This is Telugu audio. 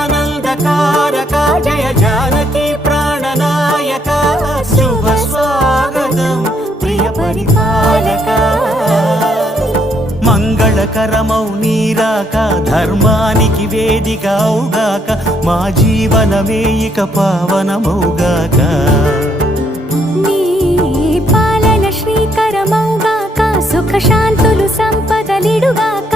జగదానందకారక జయ జానకి ప్రాణనాయక శుభ స్వాగతం ప్రియ పరిపాలక మంగళకరమౌ నీరాక ధర్మానికి వేదిక అవుగాక మా జీవనమే ఇక పావనమౌగాక నీ పాలన శ్రీకరమౌగాక సుఖ శాంతులు సంపదలిడుగాక